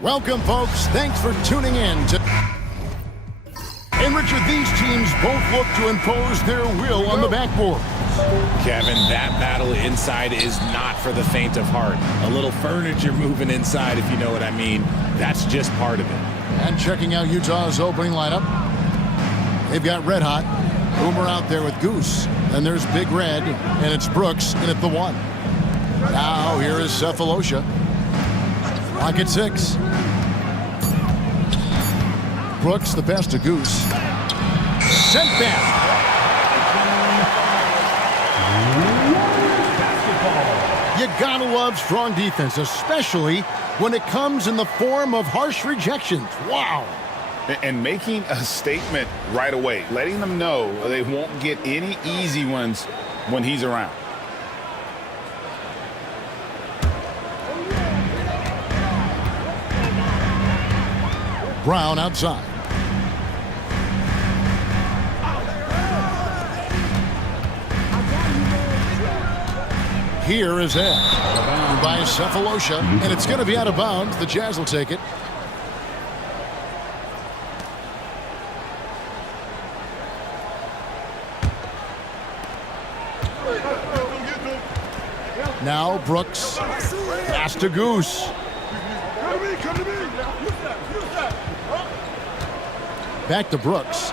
Welcome, folks. Thanks for tuning in. And Richard, these teams both look to impose their will on the backboard. Kevin, that battle inside is not for the faint of heart. A little furniture moving inside, if you know what I mean. That's just part of it. And checking out Utah's opening lineup, they've got Red Hot, Boomer out there with Goose. And there's Big Red, and it's Brooks in at the 1. Now here is Cephalosha. Lock at 6. Brooks, the best to Goose. Sent back. You gotta love strong defense, especially when it comes in the form of harsh rejections. Wow. And making a statement right away, letting them know they won't get any easy ones when he's around. Brown outside. Here is Ed. By Cephalosha, and it's going to be out of bounds. The Jazz will take it. Now Brooks. Pass to Goose. Back to Brooks.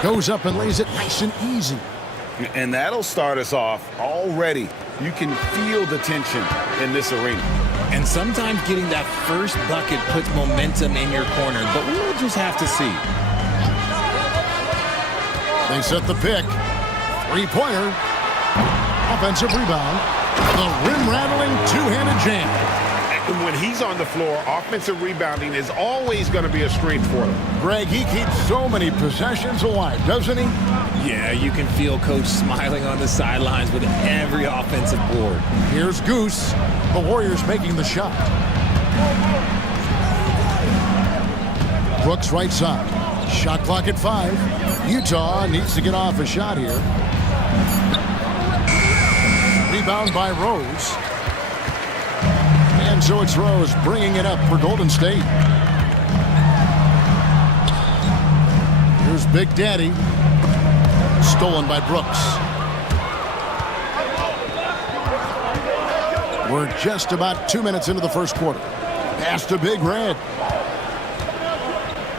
Goes up and lays it nice and easy. And that'll start us off already. You can feel the tension in this arena. And sometimes getting that first bucket puts momentum in your corner, but we'll just have to see. They set the pick. Three-pointer. Offensive rebound. The rim-rattling two-handed jam. And when he's on the floor, offensive rebounding is always going to be a strength for him. Greg, he keeps so many possessions alive, doesn't he? Yeah, you can feel Coach smiling on the sidelines with every offensive board. Here's Goose. The Warriors making the shot. Brooks right side. Shot clock at 5. Utah needs to get off a shot here. Rebound by Rose. And so it's Rose bringing it up for Golden State. Here's Big Daddy. Stolen by Brooks. We're just about 2 minutes into the first quarter. Pass to Big Red.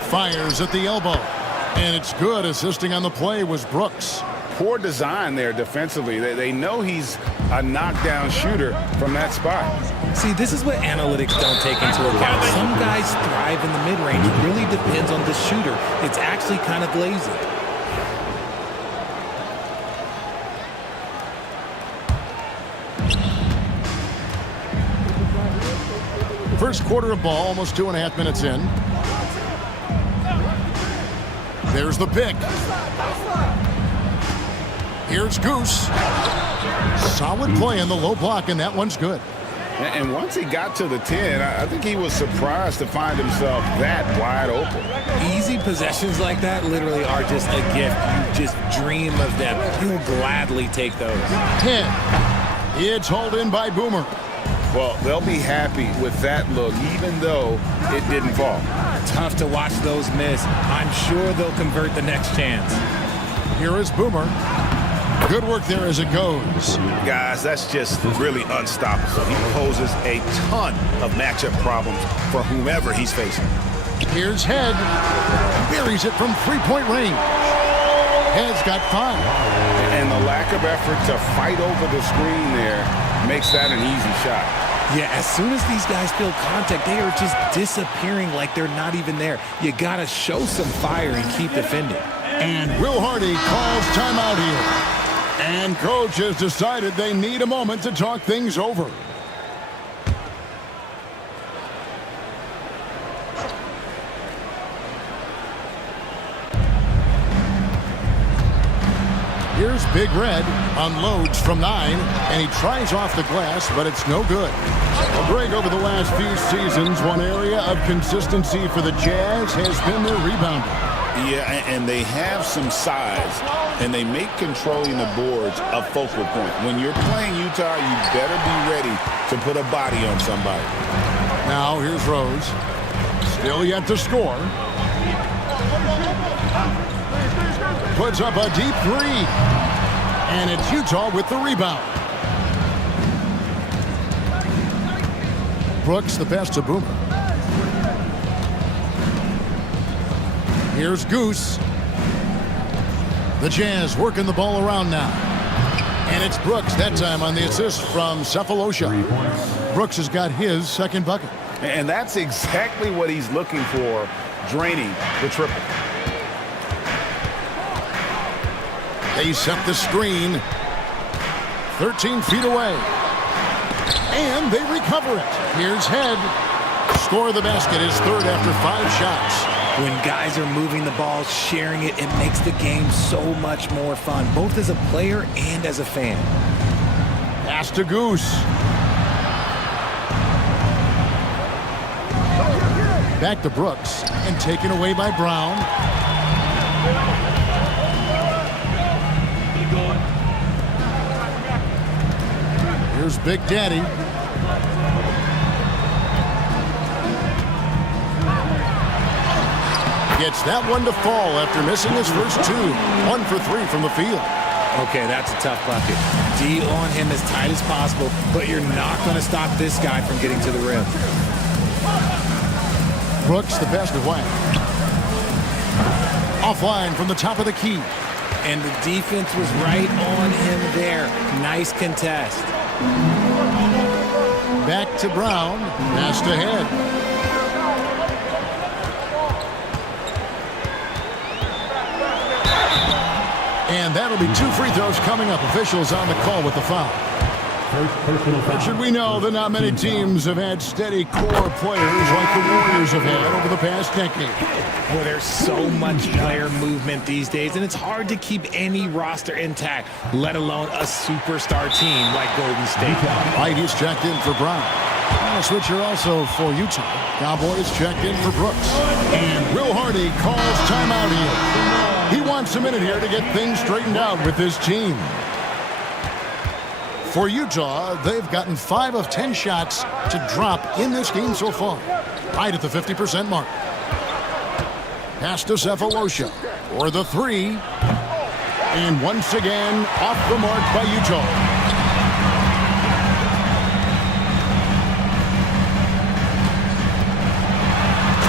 Fires at the elbow. And it's good. Assisting on the play was Brooks. Poor design there defensively. They know he's a knockdown shooter from that spot. See, this is what analytics don't take into account. Some guys thrive in the mid-range. It really depends on the shooter. It's actually kind of lazy. First quarter of ball, almost 2.5 minutes in. There's the pick. Here's Goose. Solid play in the low block, and that one's good. And once he got to the 10, I think he was surprised to find himself that wide open. Easy possessions like that literally are just a gift. You just dream of them. He'll gladly take those. 10. It's hauled in by Boomer. Well, they'll be happy with that look, even though it didn't fall. Tough to watch those miss. I'm sure they'll convert the next chance. Here is Boomer. Good work there as it goes. Guys, that's just really unstoppable. He poses a ton of matchup problems for whomever he's facing. Here's Head. Buries it from three-point range. Head's got 5. And the lack of effort to fight over the screen there makes that an easy shot. Yeah, as soon as these guys feel contact, they are just disappearing like they're not even there. You got to show some fire and keep defending. And Will Hardy calls timeout here. And coach has decided they need a moment to talk things over. Here's Big Red, unloads from 9, and he tries off the glass, but it's no good. Well, Greg, over the last few seasons, one area of consistency for the Jazz has been their rebounding. Yeah, and they have some size, and they make controlling the boards a focal point. When you're playing Utah, you better be ready to put a body on somebody. Now here's Rose. Still yet to score. Puts up a deep three. And it's Utah with the rebound. Brooks the pass to Boomer. Here's Goose. The Jazz working the ball around now. And it's Brooks that time on the assist from Cephalosha. Brooks has got his second bucket. And that's exactly what he's looking for, draining the triple. They set the screen 13 feet away. And they recover it. Here's Head. Score of the basket is third after 5 shots. When guys are moving the ball, sharing it, it makes the game so much more fun, both as a player and as a fan. Pass to Goose. Back to Brooks and taken away by Brown. Here's Big Daddy. Gets that one to fall after missing his first 2. 1 for 3 from the field. Okay, that's a tough bucket. D on him as tight as possible, but you're not going to stop this guy from getting to the rim. Brooks the pass to White. Offline from the top of the key. And the defense was right on him there. Nice contest. Back to Brown. Pass to Head. And that'll be 2 free throws coming up. Officials on the call with the foul. Richard, we know that not many teams have had steady core players like the Warriors have had over the past decade. Well, there's so much player movement these days, and it's hard to keep any roster intact, let alone a superstar team like Golden State. Right, he's checked in for Brown. And a switcher also for Utah. Cowboys checked in for Brooks. And Will Hardy calls timeout here. He wants a minute here to get things straightened out with his team. For Utah, they've gotten 5 of 10 shots to drop in this game so far. Right at the 50% mark. Pass to Cephalosha for the 3. And once again, off the mark by Utah.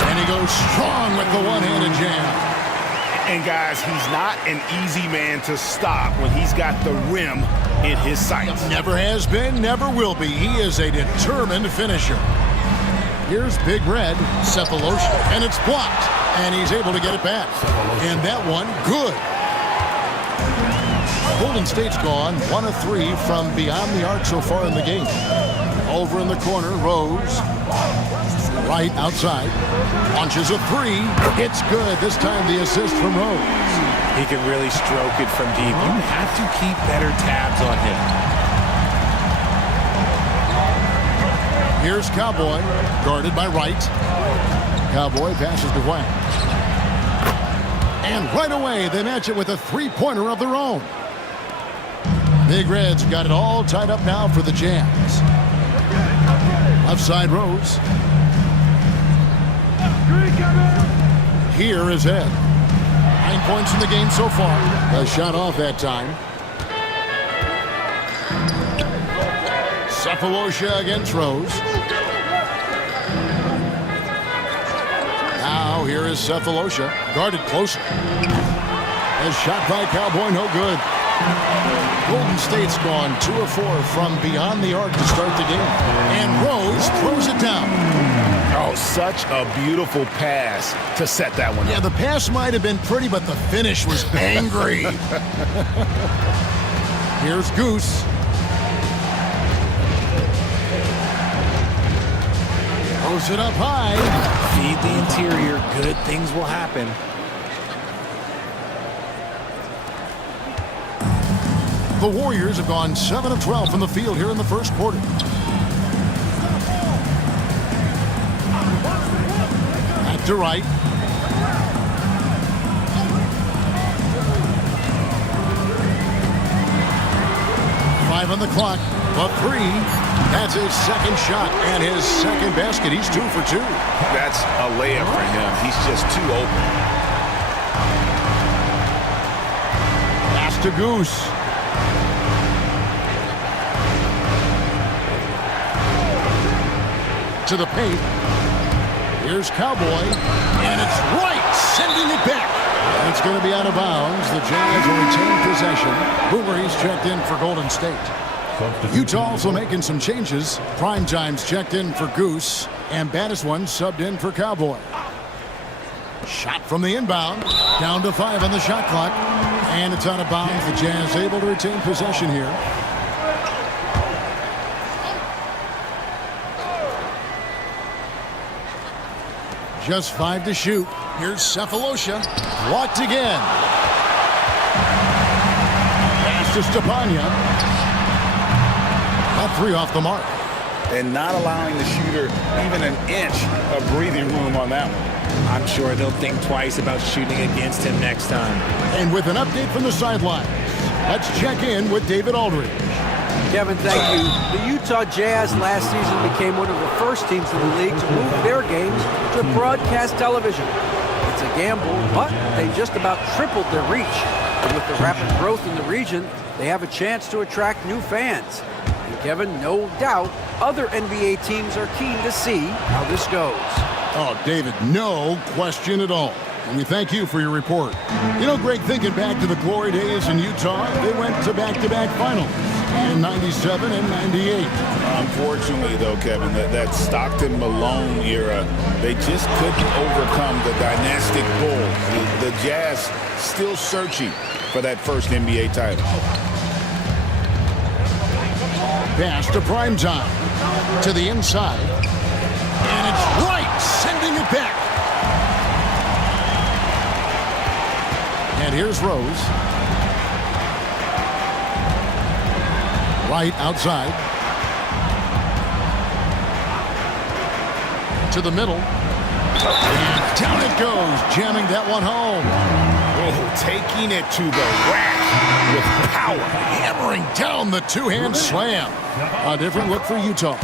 And he goes strong with the one-handed jam. And guys, he's not an easy man to stop when he's got the rim in his sights. Never has been, never will be. He is a determined finisher. Here's Big Red, Cephalosha, and it's blocked. And he's able to get it back. And that one, good. Golden State's gone 1 of 3 from beyond the arc so far in the game. Over in the corner, Rose. Right outside. Launches a 3. It's good. This time the assist from Rose. He can really stroke it from deep. You have to keep better tabs on him. Here's Cowboy, guarded by Wright. Cowboy passes to White. And right away, they match it with a 3-pointer of their own. Big Red's got it all tied up now for the Jazz. Left side Rose. Here is Ed. 9 points in the game so far. A shot off that time. Cephalosha against Rose. Now here is Cephalosha. Guarded closer. A shot by Cowboy, no good. Golden State's gone 2 of 4 from beyond the arc to start the game. And Rose throws it down. Oh, such a beautiful pass to set that one up. Yeah, the pass might have been pretty, but the finish was angry. Here's Goose. Throws it up high. Feed the interior. Good things will happen. The Warriors have gone 7 of 12 from the field here in the first quarter. Back to Wright. Five on the clock. A 3. That's his second shot and his second basket. He's 2 for 2. That's a layup for him. He's just too open. Pass to Goose. To the paint. Here's Cowboy. And it's right, sending it back. It's going to be out of bounds. The Jazz will retain possession. Boomer, he's checked in for Golden State. Utah also making some changes. Primetime's checked in for Goose, and Baddest-One subbed in for Cowboy. Shot from the inbound, down to 5 on the shot clock, and it's out of bounds. The Jazz able to retain possession here. Just 5 to shoot. Here's Cephalosha, blocked again. Pass to Stepania. That 3 off the mark. And not allowing the shooter even an inch of breathing room on that one. I'm sure they'll think twice about shooting against him next time. And with an update from the sidelines, let's check in with David Aldridge. Kevin, thank you. The Utah Jazz last season became one of the first teams in the league to move their games to broadcast television. It's a gamble, but they just about tripled their reach. And with the rapid growth in the region, they have a chance to attract new fans. And Kevin, no doubt, other NBA teams are keen to see how this goes. Oh, David, no question at all. And we thank you for your report. You know, Greg, thinking back to the glory days in Utah, they went to back-to-back finals in 97 and 98. Unfortunately, though, Kevin, that Stockton-Malone era, they just couldn't overcome the dynastic Bulls. The Jazz still searching for that first NBA title. Pass to Primetime. To the inside. And it's right, sending it back. And here's Rose. Right outside. To the middle. And down it goes, jamming that one home. Oh, taking it to the rack with power. Hammering down the two-hand slam. A different look for Utah.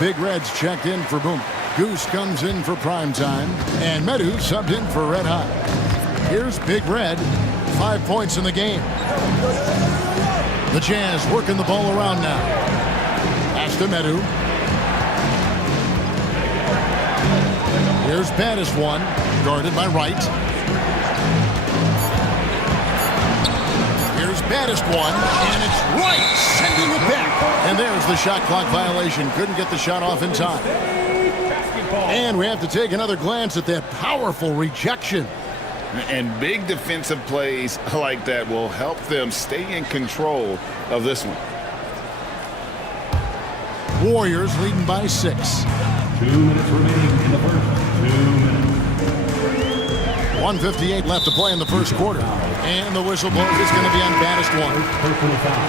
Big Red's checked in for Boomer. Goose comes in for Primetime. And Medu subbed in for Red Hot. Here's Big Red. 5 points in the game. The Jazz working the ball around now. Pass to Medu. Here's Baddest-One, guarded by Wright. Here's Baddest-One, and it's Wright sending it back. And there's the shot clock violation. Couldn't get the shot off in time. And we have to take another glance at that powerful rejection. And big defensive plays like that will help them stay in control of this one. Warriors leading by 6. 2 minutes remaining in the first. 2 minutes. 1:58 left to play in the first quarter. And the whistle blows. It's going to be on Baddest-One.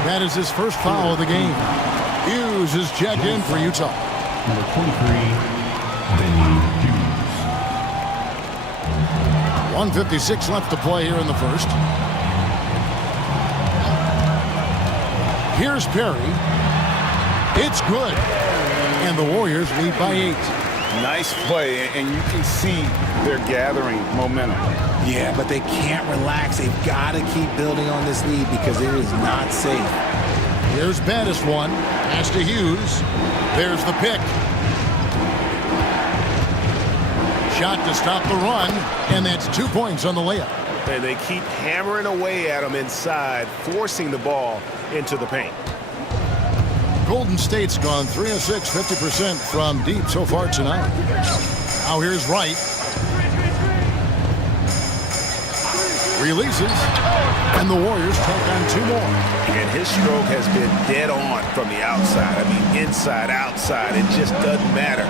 That is his first foul of the game. Hughes is checked in for Utah. Number 23, Benny Hughes. 1:56 left to play here in the first. Here's Perry. It's good. And the Warriors lead by 8. Nice play, and you can see they're gathering momentum. Yeah, but they can't relax. They've got to keep building on this lead because it is not safe. Here's Baddest-One. Pass to Hughes. There's the pick. Shot to stop the run, and that's 2 points on the layup. And they keep hammering away at them inside, forcing the ball into the paint. Golden State's gone 3 of 6, 50% from deep so far tonight. Now here's Wright. Releases, and the Warriors take on 2 more. And his stroke has been dead on from the outside. I mean, inside, outside, it just doesn't matter.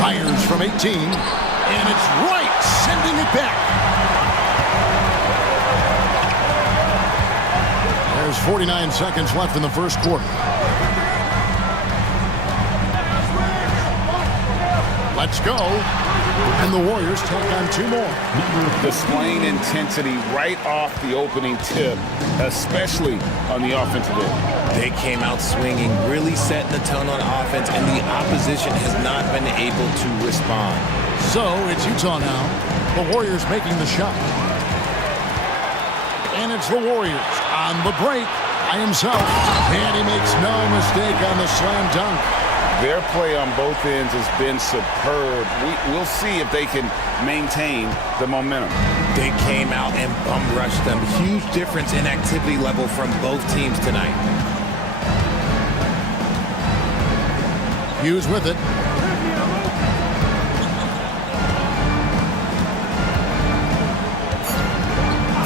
Fires from 18, and it's Wright sending it back. There's 49 seconds left in the first quarter. Let's go. And the Warriors take on 2 more. Displaying intensity right off the opening tip, especially on the offensive end. They came out swinging, really setting the tone on offense, and the opposition has not been able to respond. So it's Utah now. The Warriors making the shot. And it's the Warriors on the break by himself. And he makes no mistake on the slam dunk. Their play on both ends has been superb. We'll see if they can maintain the momentum. They came out and bum rushed them. Huge difference in activity level from both teams tonight. Hughes with it.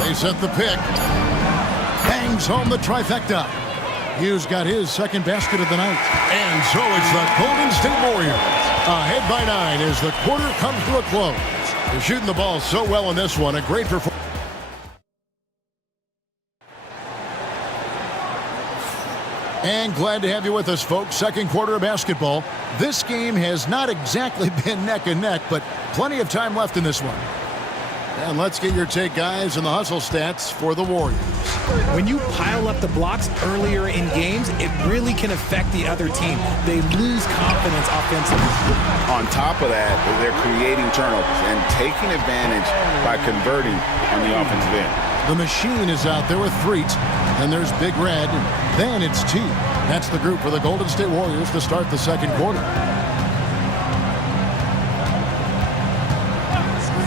They set the pick. Bangs home the trifecta. Hughes got his second basket of the night. And so it's the Golden State Warriors ahead by 9 as the quarter comes to a close. They're shooting the ball so well in this one. A great performance. And glad to have you with us, folks. Second quarter of basketball. This game has not exactly been neck and neck, but plenty of time left in this one. And let's get your take, guys, on the hustle stats for the Warriors. When you pile up the blocks earlier in games, it really can affect the other team. They lose confidence offensively. On top of that, they're creating turnovers and taking advantage by converting on the offensive end. The machine is out there with Threet. Then there's Big Red. Then it's T. That's the group for the Golden State Warriors to start the second quarter.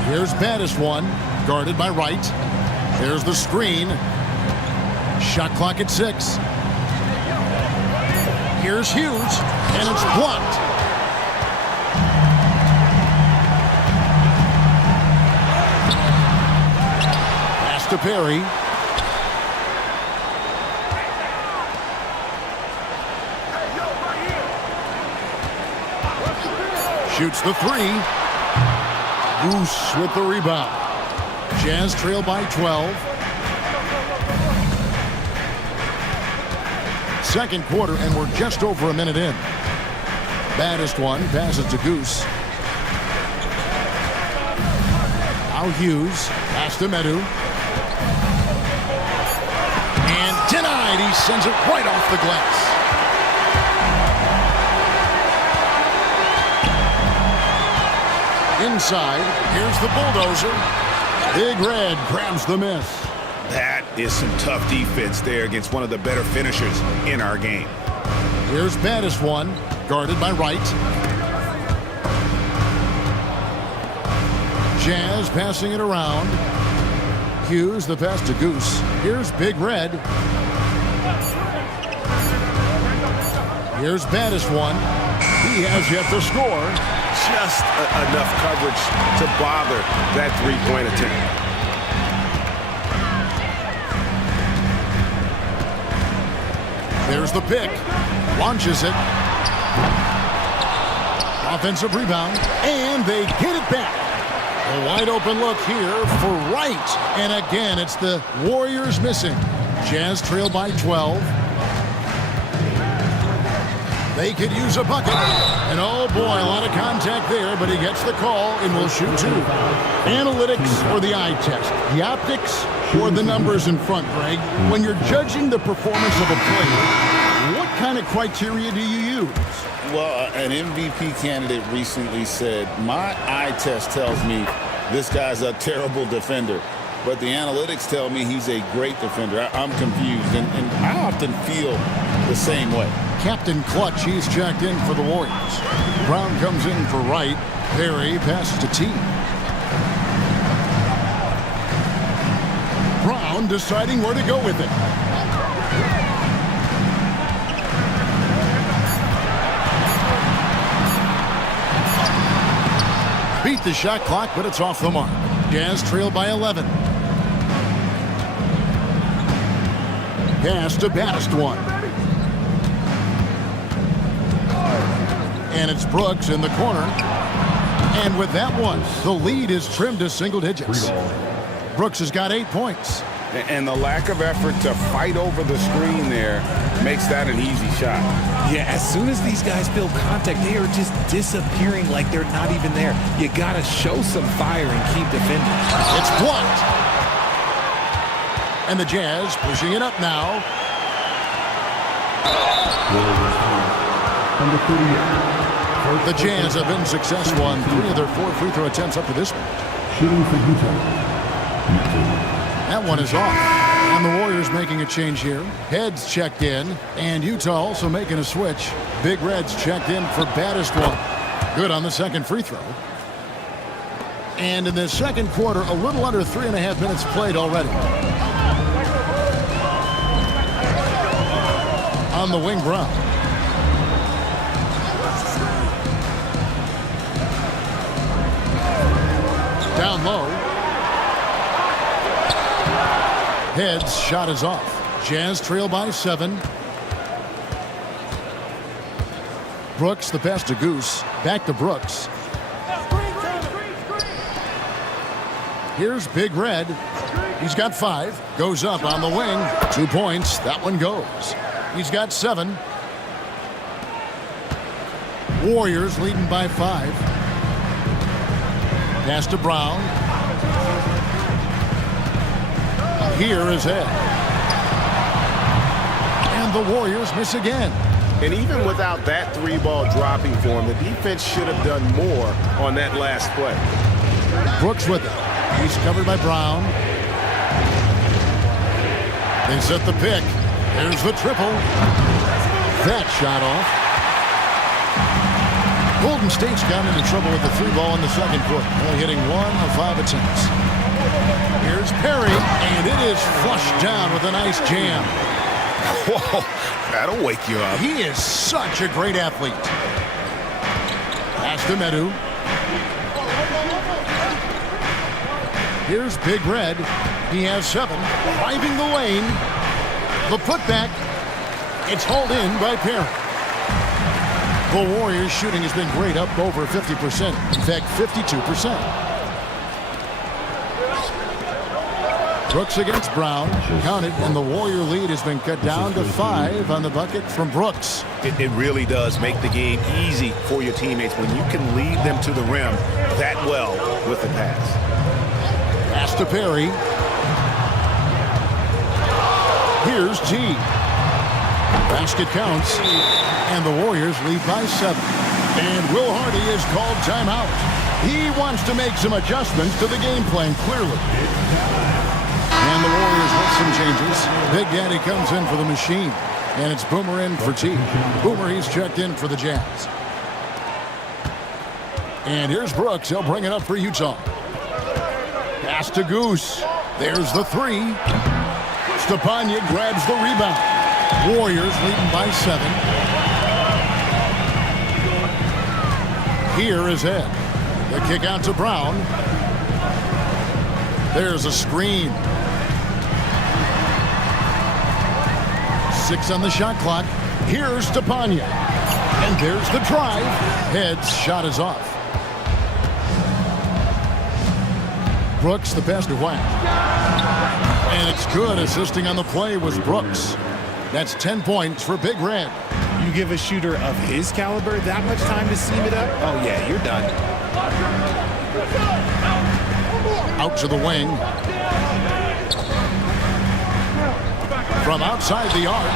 Here's baddest one, guarded by Wright. There's the screen. Shot clock at 6. Here's Hughes, and it's blocked. Pass to Perry. Shoots the 3. Goose with the rebound. Jazz trail by 12. Second quarter, and we're just over a minute in. Baddest one passes to Goose. Now Hughes. Pass to Medu. And denied. He sends it right off the glass. Inside, here's the bulldozer. Big Red grabs the miss. That is some tough defense there against one of the better finishers in our game. Here's baddest one, guarded by Wright. Jazz passing it around. Hughes, the pass to Goose. Here's Big Red. Here's baddest one. He has yet to score. Just enough coverage to bother that three-point attempt. There's the pick. Launches it. Offensive rebound. And they get it back. A wide open look here for Wright. And again, it's the Warriors missing. Jazz trail by 12. They could use a bucket. And oh boy, a lot of contact there, but he gets the call and will shoot 2. Analytics or the eye test? The optics or the numbers in front, Greg? When you're judging the performance of a player, what kind of criteria do you use? Well, an MVP candidate recently said, my eye test tells me this guy's a terrible defender, but the analytics tell me he's a great defender. I'm confused, and I often feel the same way. Captain Clutch, he's checked in for the Warriors. Brown comes in for Wright. Perry passes to T. Brown deciding where to go with it. Beat the shot clock, but it's off the mark. Jazz trail by 11. Pass to baddest one. And it's Brooks in the corner. And with that one, the lead is trimmed to single digits. Brooks has got 8 points. And the lack of effort to fight over the screen there makes that an easy shot. Yeah, as soon as these guys feel contact, they are just disappearing like they're not even there. You got to show some fire and keep defending. It's blocked. And the Jazz pushing it up now. The Jazz have been successful on 3 of their 4 free throw attempts up to this point. Shooting for Utah. That one is off. And the Warriors making a change here. Heads checked in, and Utah also making a switch. Big Reds checked in for baddest one. Good on the second free throw. And in the second quarter, a little under 3.5 minutes played already. On the wing, Brown. Down low. Heads shot is off. Jazz trail by 7. Brooks the pass to Goose. Back to Brooks. Here's Big Red. He's got 5. Goes up on the wing. 2 points. That one goes. He's got 7. Warriors leading by 5. Pass to Brown. Here is Ed. And the Warriors miss again. And even without that 3-ball dropping for him, the defense should have done more on that last play. Brooks with it. He's covered by Brown. They set the pick. There's the triple. That shot off. Golden State's gotten into trouble with the 3-ball in the second quarter, only hitting 1 of 5 attempts. Here's Perry, and it is flushed down with a nice jam. Whoa, that'll wake you up. He is such a great athlete. Pass to Medu. Here's Big Red. He has 7. Driving the lane. The putback. It's hauled in by Perry. The Warriors' shooting has been great, up over 50%. In fact, 52%. Brooks against Brown. Counted, and the Warrior lead has been cut down to 5 on the bucket from Brooks. It really does make the game easy for your teammates when you can lead them to the rim that well with the pass. Pass to Perry. Here's G. Basket counts, and the Warriors lead by 7. And Will Hardy is called timeout. He wants to make some adjustments to the game plan, clearly. And the Warriors with some changes. Big Daddy comes in for the machine, and it's Boomer in for T. Boomer, he's checked in for the Jazz. And here's Brooks. He'll bring it up for Utah. Pass to Goose. There's the 3. Stepanya grabs the rebound. Warriors leading by 7. Here is Ed. The kick out to Brown. There's a screen. 6 on the shot clock. Here's Stepanya. And there's the drive. Heads shot is off. Brooks the pass to White. And it's good. Assisting on the play was Brooks. That's 10 points for Big Red. You give a shooter of his caliber that much time to seam it up? Oh, yeah, you're done. Out to the wing. From outside the arc.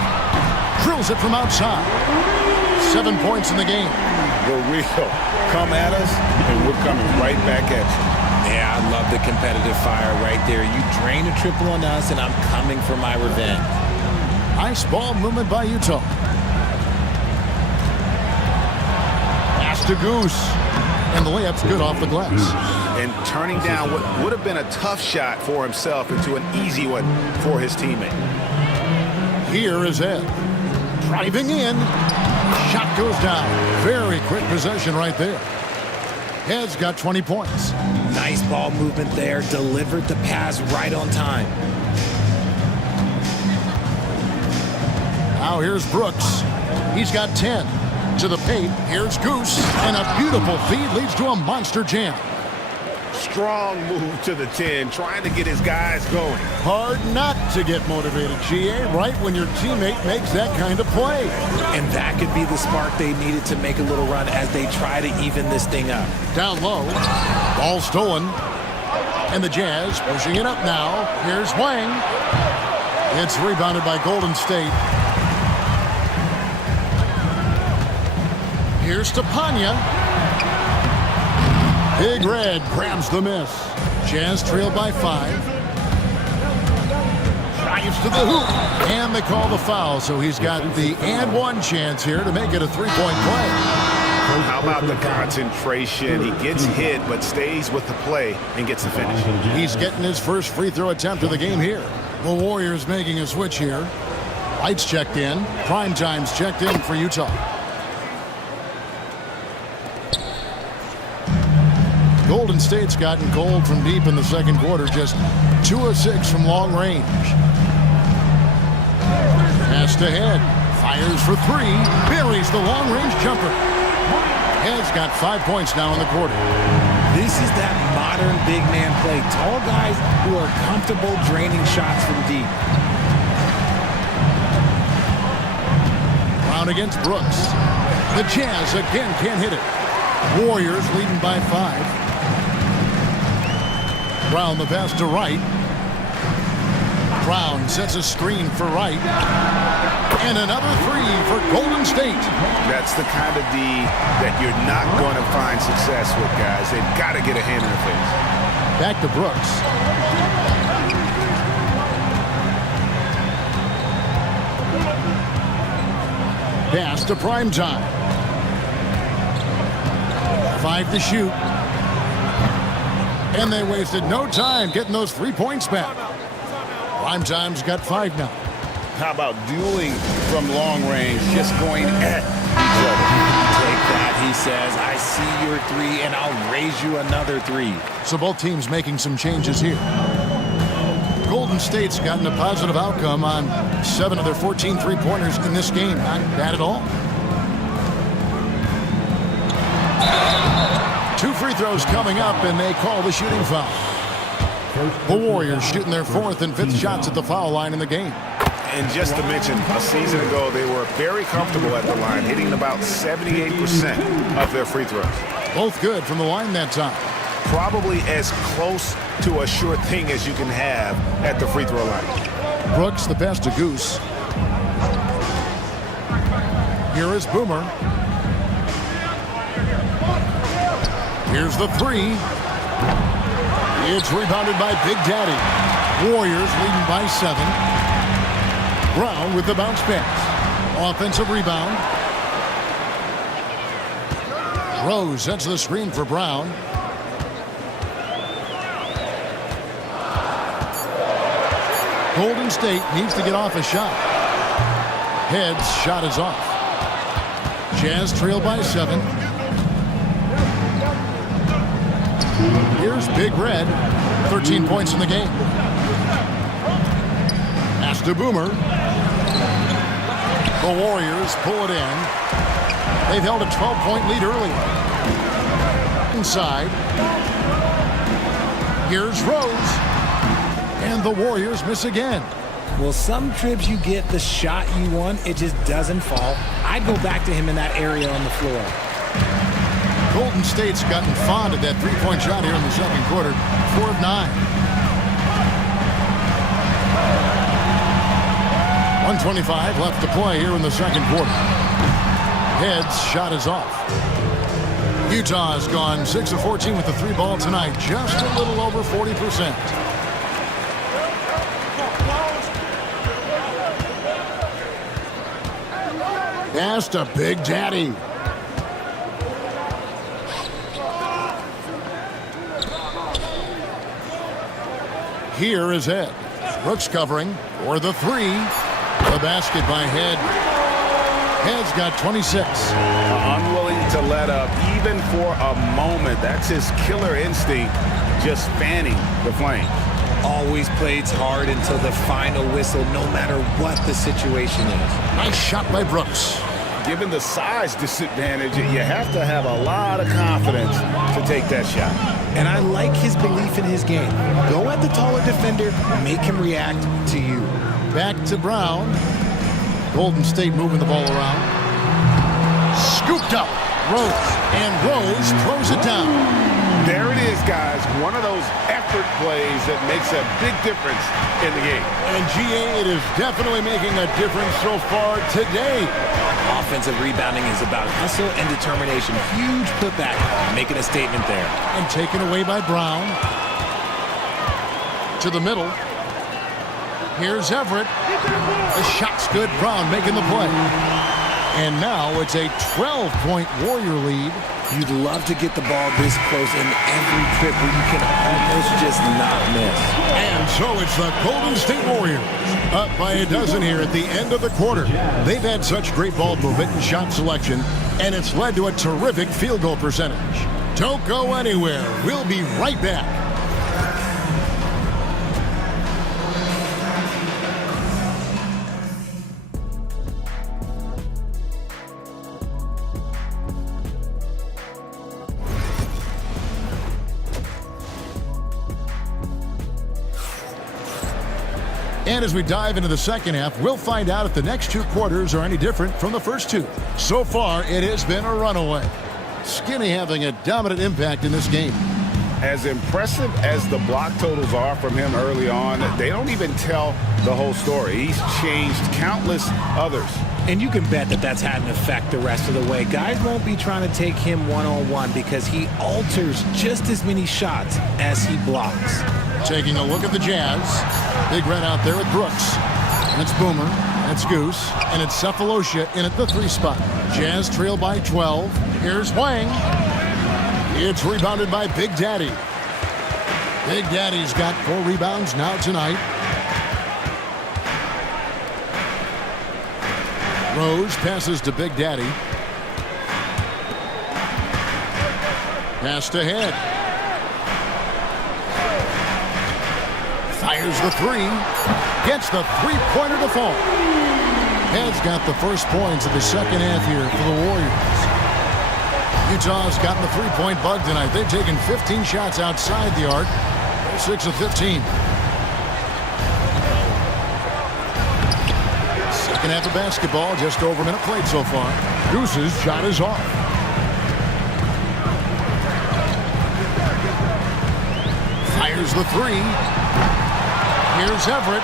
Drills it from outside. 7 points in the game. The real. Come at us, and we're coming right back at you. Yeah, I love the competitive fire right there. You drain a triple on us, and I'm coming for my revenge. Nice ball movement by Utah. Pass to Goose. And the layup's good off the glass. And turning down what would have been a tough shot for himself into an easy one for his teammate. Here is Ed. Driving in. Shot goes down. Very quick possession right there. Ed's got 20 points. Nice ball movement there. Delivered the pass right on time. Now here's Brooks. He's got 10. To the paint, here's Goose. And a beautiful feed leads to a monster jam. Strong move to the 10, trying to get his guys going. Hard not to get motivated, GA, right when your teammate makes that kind of play. And that could be the spark they needed to make a little run as they try to even this thing up. Down low. Ball stolen. And the Jazz pushing it up now. Here's Wang. It's rebounded by Golden State. Here's Stepanya. Big Red grabs the miss. Jazz trailed by 5. Drives to the hoop. And they call the foul, so he's got the and one chance here to make it a three-point play. How about the concentration? He gets hit, but stays with the play and gets the finish. He's getting his first free throw attempt of the game here. The Warriors making a switch here. Lights checked in. Prime Time's checked in for Utah. Golden State's gotten cold from deep in the second quarter, just 2 of 6 from long range. Pass to Head, fires for 3, buries the long-range jumper. Head's got 5 points now in the quarter. This is that modern big man play. Tall guys who are comfortable draining shots from deep. Brown against Brooks. The Jazz again can't hit it. Warriors leading by 5. Brown the pass to Wright. Brown sets a screen for Wright. And another 3 for Golden State. That's the kind of D that you're not going to find success with, guys. They've got to get a hand in the face. Back to Brooks. Pass to Prime Time. 5 to shoot. And they wasted no time getting those 3 points back. Prime Time's got 5 now. How about dueling from long range, just going at each other? Take that, he says. I see your 3, and I'll raise you another 3. So both teams making some changes here. Golden State's gotten a positive outcome on 7 of their 14 three-pointers in this game. Not bad at all. 2 free throws coming up, and they call the shooting foul. The Warriors shooting their 4th and 5th shots at the foul line in the game. And just to mention, a season ago, they were very comfortable at the line, hitting about 78% of their free throws. Both good from the line that time. Probably as close to a sure thing as you can have at the free throw line. Brooks, the pass to Goose. Here is Boomer. Here's the 3. It's rebounded by Big Daddy. Warriors leading by 7. Brown with the bounce pass. Offensive rebound. Rose sets the screen for Brown. Golden State needs to get off a shot. Head's shot is off. Jazz trail by 7. Here's Big Red. 13 points in the game. Pass to Boomer. The Warriors pull it in. They've held a 12-point lead earlier. Inside. Here's Rose. And the Warriors miss again. Well, some trips you get the shot you want, it just doesn't fall. I'd go back to him in that area on the floor. Golden State's gotten fond of that three-point shot here in the second quarter. 4 of 9. 1:25 left to play here in the second quarter. Head's shot is off. Utah has gone 6 of 14 with the 3 ball tonight. Just a little over 40%. Pass to Big Daddy. Here is Head. Brooks covering for the 3. The basket by Head. Head's got 26. Unwilling to let up even for a moment. That's his killer instinct, just fanning the flame. Always plays hard until the final whistle, no matter what the situation is. Nice shot by Brooks. given the size disadvantage, you have to have a lot of confidence to take that shot. And I like his belief in his game. Go at the taller defender, make him react to you. Back to Brown. Golden State moving the ball around. Scooped up. Rose. And Rose throws it down. There it is, guys. One of those effort plays that makes a big difference in the game. And GA, it is definitely making a difference so far today. Offensive rebounding is about hustle and determination. Huge putback, making a statement there. And taken away by Brown. To the middle. Here's Everett. The shot's good. Brown making the play. And now it's a 12-point Warrior lead. You'd love to get the ball this close in every trip where you can almost just not miss. And so it's the Golden State Warriors up by a dozen here at the end of the quarter. They've had such great ball movement and shot selection, and it's led to a terrific field goal percentage. Don't go anywhere. We'll be right back. And as we dive into the second half, we'll find out if the next two quarters are any different from the first two. So far, it has been a runaway. Skinny having a dominant impact in this game. As impressive as the block totals are from him early on, they don't even tell the whole story. He's changed countless others. And you can bet that that's had an effect the rest of the way. Guys won't be trying to take him one-on-one because he alters just as many shots as he blocks. Taking a look at the Jazz. Big Red out there with Brooks. That's Boomer. That's Goose. And it's Cephalosha in at the 3 spot. Jazz trail by 12. Here's Wang. It's rebounded by Big Daddy. Big Daddy's got 4 rebounds now tonight. Rose passes to Big Daddy. Passed ahead. Fires the 3. Gets the 3-pointer to fall. Has got the first points of the second half here for the Warriors. Utah's gotten the 3-point bug tonight. They've taken 15 shots outside the arc. They're 6 of 15. Second half of basketball, just over a minute played so far. Goose's shot is off. Fires the 3. Here's Everett.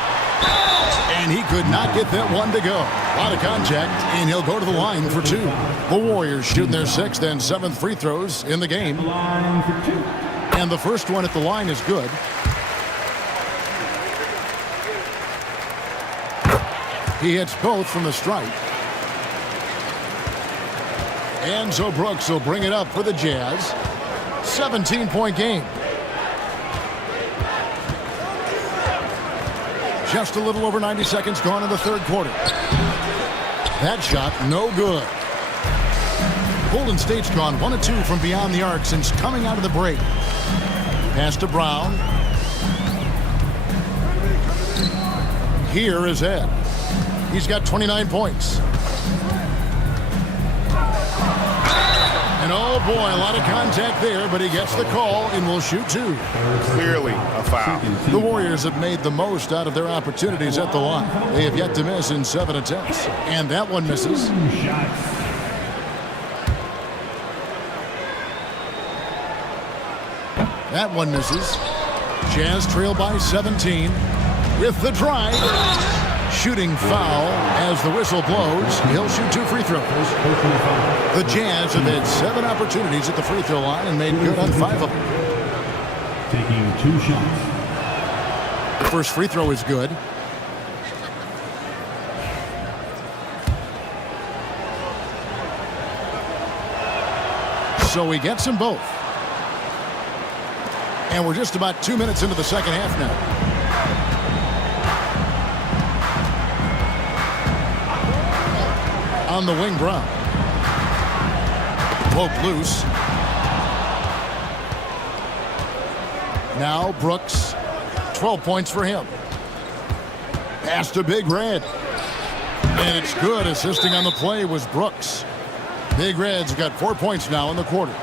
And he could not get that one to go. A lot of contact, and he'll go to the line for 2. The Warriors shooting their 6th and 7th free throws in the game. And the first one at the line is good. He hits both from the stripe. And so Brooks will bring it up for the Jazz. 17-point game. Just a little over 90 seconds gone in the third quarter. That shot, no good. Golden State's gone 1 of 2 from beyond the arc since coming out of the break. Pass to Brown. Here is Ed. He's got 29 points. And oh boy, a lot of contact there, but he gets the call and will shoot 2. Clearly a foul. The Warriors have made the most out of their opportunities at the line. They have yet to miss in 7 attempts. And that one misses. That one misses. Jazz trail by 17 with the drive. Shooting foul as the whistle blows. He'll shoot 2 free throws. The Jazz have had 7 opportunities at the free throw line and made good on 5 of them. Taking 2 shots. The first free throw is good. So he gets them both. And we're just about 2 minutes into the second half now. On the wing, Brown. Poke loose. Now Brooks. 12 points for him. Pass to Big Red. And it's good. Assisting on the play was Brooks. Big Reds got 4 points now in the quarter.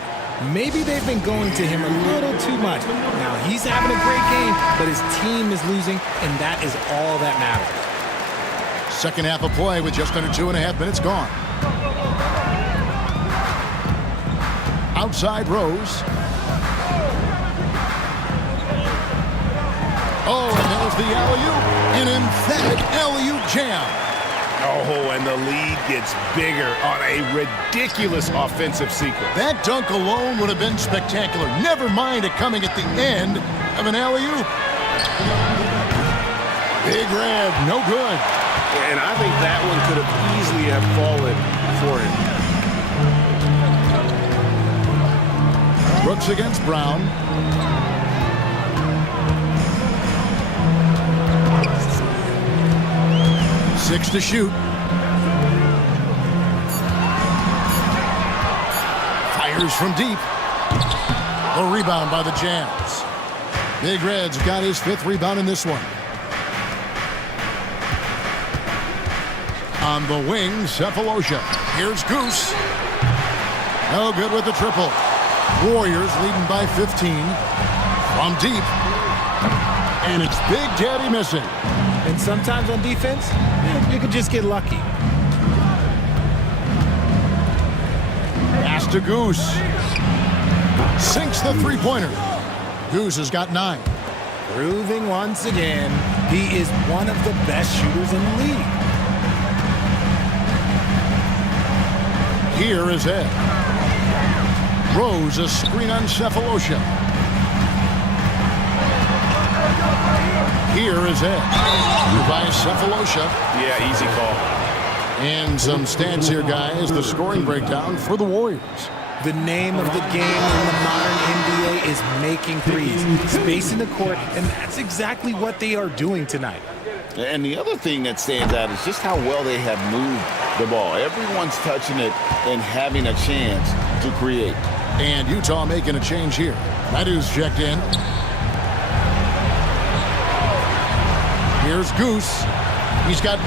Maybe they've been going to him a little too much. Now, he's having a great game, but his team is losing, and that is all that matters. Second half of play with just under 2.5 minutes gone. Outside Rose. Oh, and there's the alley-oop. An emphatic alley-oop jam. Oh, and the lead gets bigger on a ridiculous offensive sequence. That dunk alone would have been spectacular. Never mind it coming at the end of an alley-oop. Big Red, no good. And I think that one could have easily have fallen for him. Brooks against Brown. Six to shoot. Fires from deep. The rebound by the Jazz. Big Red's got his 5th rebound in this one. On the wing, Cephalosha. Here's Goose. No good with the triple. Warriors leading by 15. From deep. And it's Big Daddy missing. And sometimes on defense, you can just get lucky. Pass to Goose. Sinks the three-pointer. Goose has got 9. Proving once again, he is one of the best shooters in the league. Here is Ed. Rose, a screen on Cephalosha. Here is Ed. By Cephalosha. Yeah, easy call. And some stats here, guys. The scoring breakdown for the Warriors. The name of the game in the modern NBA is making threes, spacing the court, and that's exactly what they are doing tonight. And the other thing that stands out is just how well they have moved the ball. Everyone's touching it and having a chance to create. And Utah making a change here. Madu's checked in. Here's Goose. He's got 9.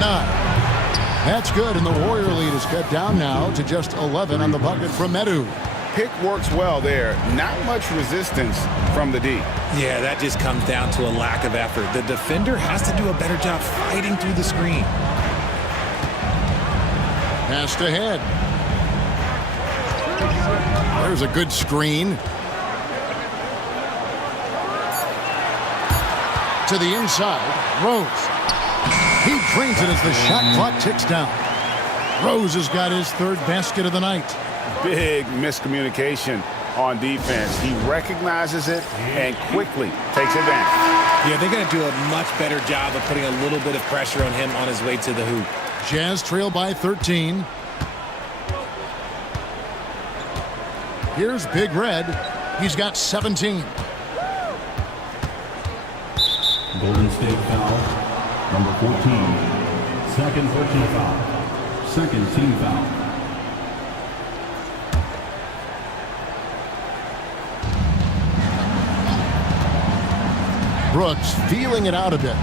That's good, and the Warrior lead is cut down now to just 11 on the bucket from Medu. Pick works well there. Not much resistance from the D. Yeah, that just comes down to a lack of effort. The defender has to do a better job fighting through the screen. Pass to Head. There's a good screen. To the inside, Rose. He drains it as the shot clock ticks down. Rose has got his 3rd basket of the night. Big miscommunication on defense. He recognizes it and quickly takes advantage. Yeah, they're going to do a much better job of putting a little bit of pressure on him on his way to the hoop. Jazz trail by 13. Here's Big Red. He's got 17. Golden State foul. Number 14. Second personal foul. Second team foul. Brooks feeling it out a bit.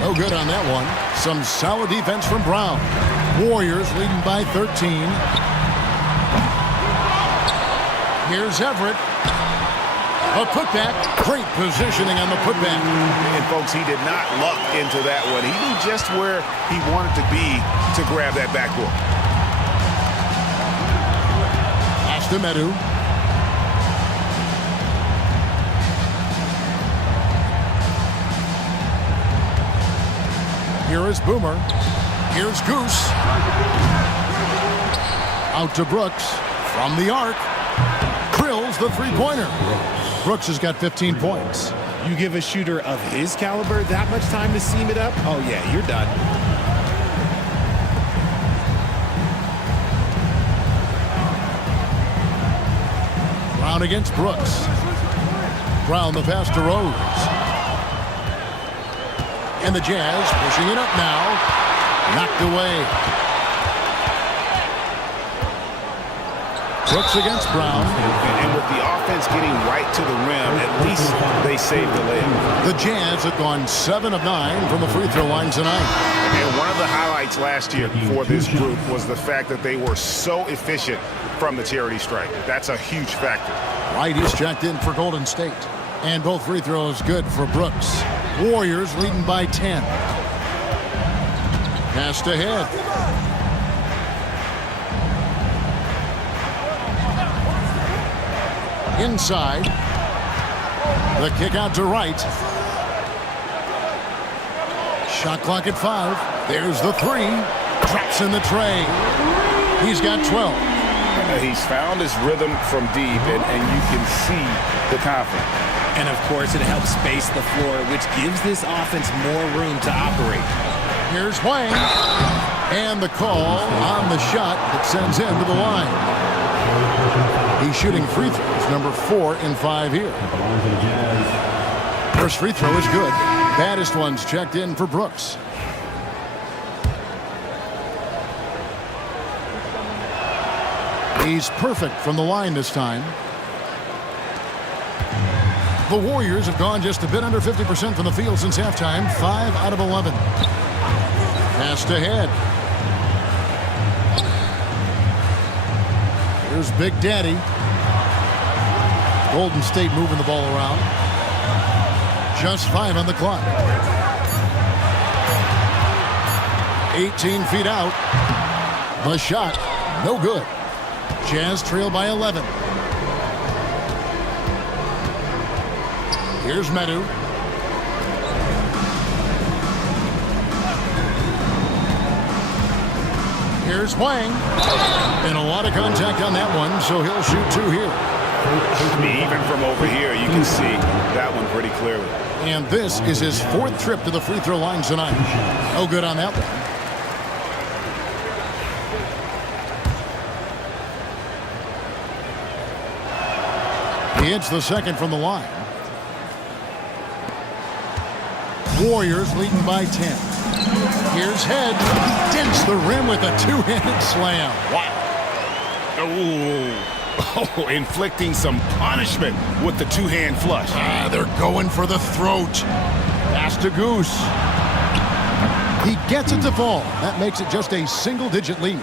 No good on that one. Some solid defense from Brown. Warriors leading by 13. Here's Everett. A putback. Great positioning on the putback. And folks, he did not luck into that one. He knew just where he wanted to be to grab that backboard. Pass to Medu. Here is Boomer. Here's Goose. Out to Brooks. From the arc. Drills the three-pointer. Brooks has got 15 points. You give a shooter of his caliber that much time to seam it up? Oh, yeah, you're done. Brown against Brooks. Brown the pass to Rose. And the Jazz pushing it up now. Knocked away. Brooks against Brown. And with the offense getting right to the rim, at least they saved the layup. The Jazz have gone 7 of 9 from the free throw line tonight. And one of the highlights last year for this group was the fact that they were so efficient from the charity stripe. That's a huge factor. Wright is checked in for Golden State. And both free throws good for Brooks. Warriors leading by 10. Passed ahead. Inside. The kick out to Wright. Shot clock at 5. There's the 3. Drops in the tray. He's got 12. He's found his rhythm from deep, and you can see the confidence. And, of course, it helps space the floor, which gives this offense more room to operate. Here's Wang. And the call on the shot that sends him to the line. He's shooting free throws, number 4 in 5 here. First free throw is good. Baddest one's checked in for Brooks. He's perfect from the line this time. The Warriors have gone just a bit under 50% from the field since halftime. 5 out of 11. Passed ahead. Here's Big Daddy. Golden State moving the ball around. Just 5 on the clock. 18 feet out. The shot, no good. Jazz trail by 11. Here's Medu. Here's Wang. And a lot of contact on that one, so he'll shoot 2 here. Even from over here, you can see that one pretty clearly. And this is his 4th trip to the free throw line tonight. No good on that one. He hits the 2nd from the line. Warriors leading by 10. Here's Head. He dents the rim with a 2-handed slam. Wow. Oh, inflicting some punishment with the 2-hand flush. They're going for the throat. Pass to Goose. He gets it to fall. That makes it just a single-digit lead.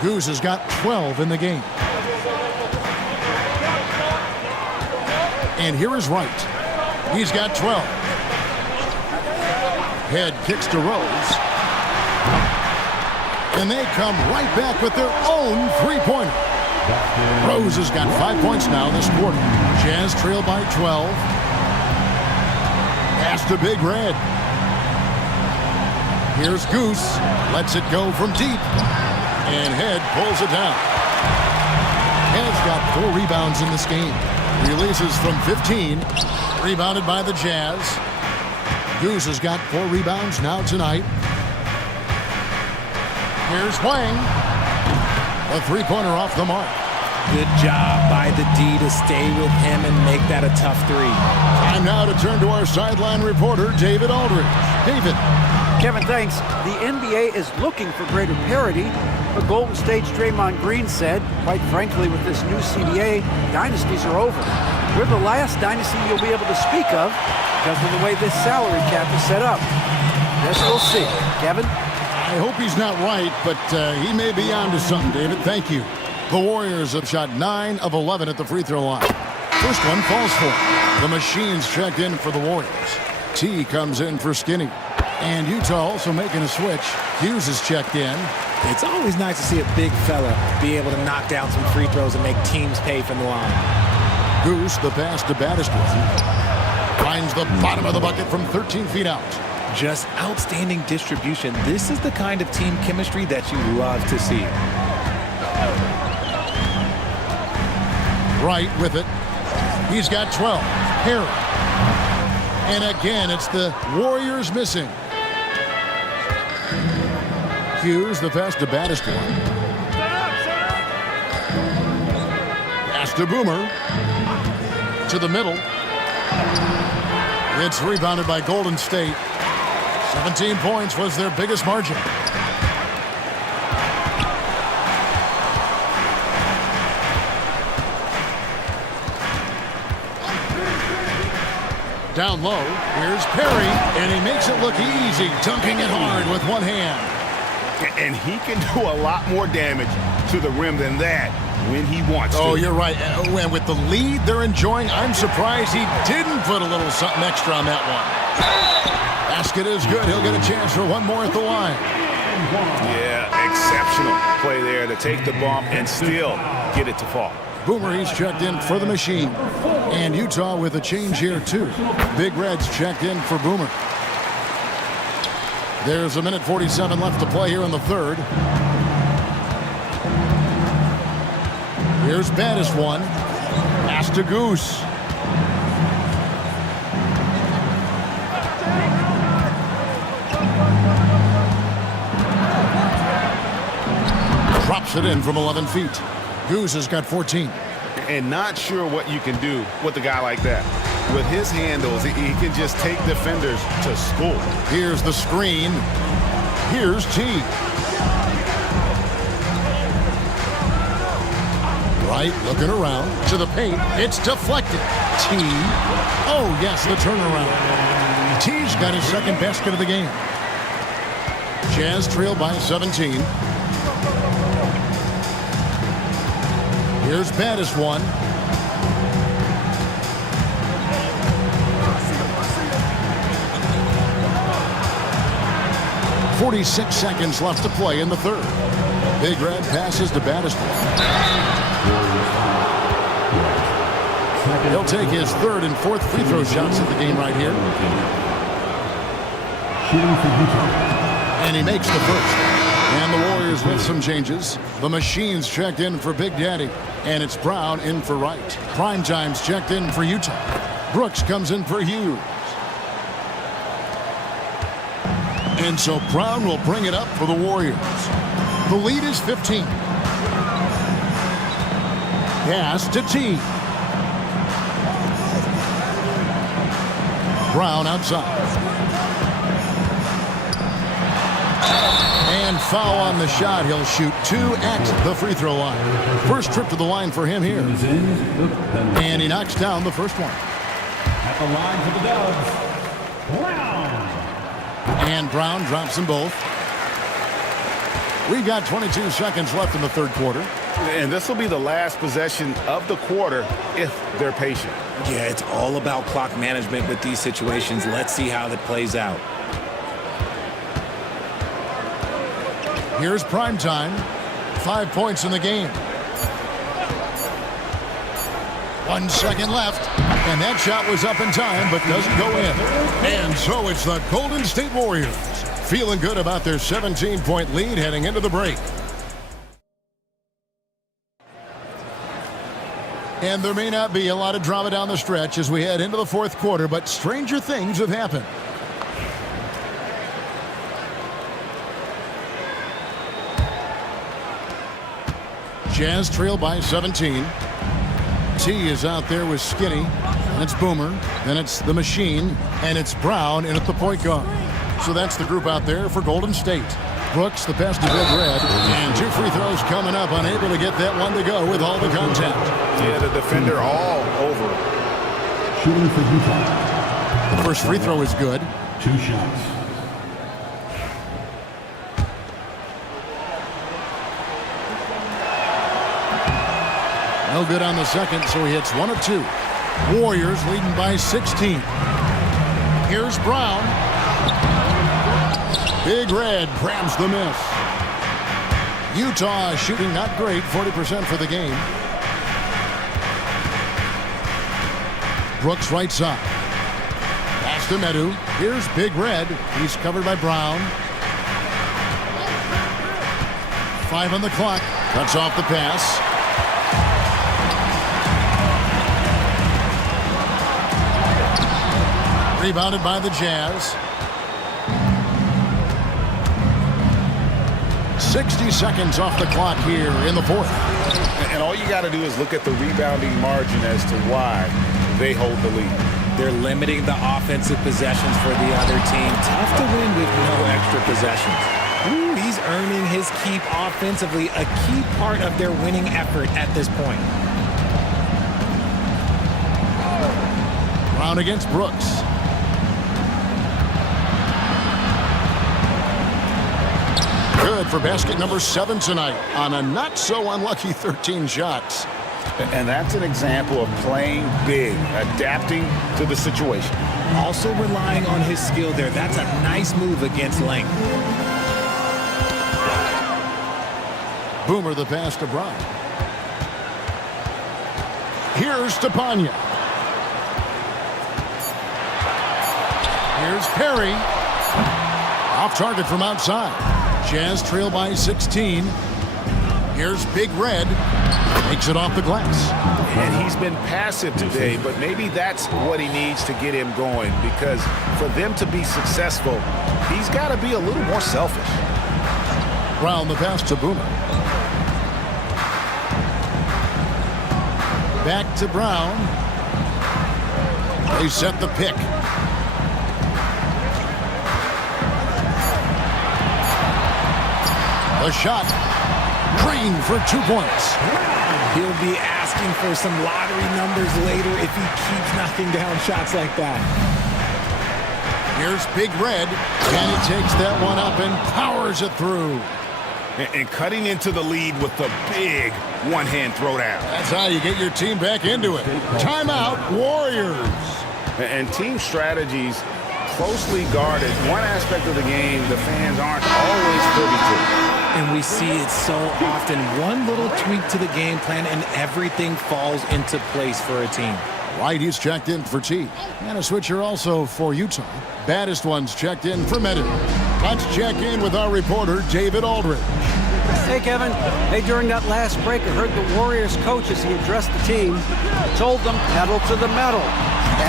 Goose has got 12 in the game. And here is Wright. He's got 12. Head kicks to Rose. And they come right back with their own three-pointer. Rose has got 5 points now this quarter. Jazz trail by 12. Pass to Big Red. Here's Goose. Lets it go from deep. And Head pulls it down. Head's got 4 rebounds in this game. Releases from 15. Rebounded by the Jazz. Goose has got 4 rebounds now tonight. Here's Wang. A three-pointer off the mark. Good job by the D to stay with him and make that a tough 3. Time now to turn to our sideline reporter, David Aldridge. David. Kevin, thanks. The NBA is looking for greater parity, but Golden State's Draymond Green said, quite frankly, with this new CBA, dynasties are over. We're the last dynasty you'll be able to speak of because of the way this salary cap is set up. Guess we'll see. Kevin? I hope he's not right, but he may be onto something, David. Thank you. The Warriors have shot 9 of 11 at the free throw line. First one falls for him. The Machines checked in for the Warriors. T comes in for Skinny. And Utah also making a switch. Hughes is checked in. It's always nice to see a big fella be able to knock down some free throws and make teams pay from the line. Goose, the pass to Battister. Finds the bottom of the bucket from 13 feet out. Just outstanding distribution. This is the kind of team chemistry that you love to see. Wright with it. He's got 12. Harry. And again, it's the Warriors missing. Hughes, the pass to Battister. Pass to Boomer. To the middle. It's rebounded by Golden State. 17 points was their biggest margin. Down low, here's Perry, and he makes it look easy, dunking it hard with one hand. And he can do a lot more damage to the rim than that when he wants to. Oh, you're right. And with the lead they're enjoying, I'm surprised he didn't put a little something extra on that one. Basket is good. He'll get a chance for one more at the line. Yeah, exceptional play there to take the bump and still get it to fall. Boomer, he's checked in for the Machine. And Utah with a change here, too. Big Red's checked in for Boomer. There's a minute 47 left to play here in the third. Here's Baddest one. Pass to Goose. Drops it in from 11 feet. Goose has got 14. And not sure what you can do with a guy like that. With his handles, he can just take defenders to school. Here's the screen. Here's T. Right, looking around to the paint. It's deflected. T. Oh, yes, the turnaround. T's got his second basket of the game. Jazz trail by 17. Here's Baddest one. .46 seconds left to play in the third. Big Red passes to Baddest one. He'll take his third and fourth free throw shots at the game right here. And he makes the first. And the Warriors with some changes. The Machine's checked in for Big Daddy. And it's Brown in for Wright. Primetime's checked in for Utah. Brooks comes in for Hughes. And so Brown will bring it up for the Warriors. The lead is 15. Pass to T. Brown outside. And foul on the shot. He'll shoot 2 at the free throw line. First trip to the line for him here. And he knocks down the first one. At the line for the Dubs, Brown. And Brown drops them both. We've got 22 seconds left in the third quarter. And this will be the last possession of the quarter if they're patient. Yeah, it's all about clock management with these situations. Let's see how that plays out. Here's Primetime. 5 points in the game. 1 second left. And that shot was up in time, but doesn't go in. And so it's the Golden State Warriors feeling good about their 17-point lead heading into the break. And there may not be a lot of drama down the stretch as we head into the fourth quarter, but stranger things have happened. Jazz trail by 17. T is out there with Skinny. And it's Boomer. Then it's the Machine. And it's Brown in at the point guard. So that's the group out there for Golden State. Brooks, the best of Big Red. And 2 free throws coming up. Unable to get that one to go with all the contact. Yeah, the defender all over it. Shooting for Utah. The first free throw is good. 2 shots. No good on the second, so he hits 1 of 2. Warriors leading by 16. Here's Brown. Big Red crams the miss. Utah shooting not great, 40% for the game. Brooks right side. Pass to Medu. Here's Big Red. He's covered by Brown. 5 on the clock. Cuts off the pass. Rebounded by the Jazz. 60 seconds off the clock here in the fourth. And all you got to do is look at the rebounding margin as to why they hold the lead. They're limiting the offensive possessions for the other team. Tough to win with no extra possessions. Ooh, he's earning his keep offensively, a key part of their winning effort at this point. Brown against Brooks. good for basket number 7 tonight on a not-so-unlucky 13 shots. And that's an example of playing big, adapting to the situation. Also relying on his skill there. That's a nice move against length. Boomer the pass to Brown. Here's Stepanya. Here's Perry. Off target from outside. Jazz trail by 16. Here's Big Red. Makes it off the glass. And he's been passive today, but maybe that's what he needs to get him going, because for them to be successful, he's got to be a little more selfish. Brown the pass to Boomer. Back to Brown. They set the pick. The shot. Green for 2 points. He'll be asking for some lottery numbers later if he keeps knocking down shots like that. Here's Big Red, and he takes that one up and powers it through. And cutting into the lead with the big one-hand throwdown. That's how you get your team back into it. Timeout, Warriors. And team strategies closely guarded. One aspect of the game the fans aren't always privy to. And we see it so often. One little tweak to the game plan and everything falls into place for a team. White, he's checked in for T. And a switcher also for Utah. Baddest one's checked in for Medin. Let's check in with our reporter, David Aldridge. Hey, Kevin. Hey, during that last break, I heard the Warriors coach, as he addressed the team, told them pedal to the metal.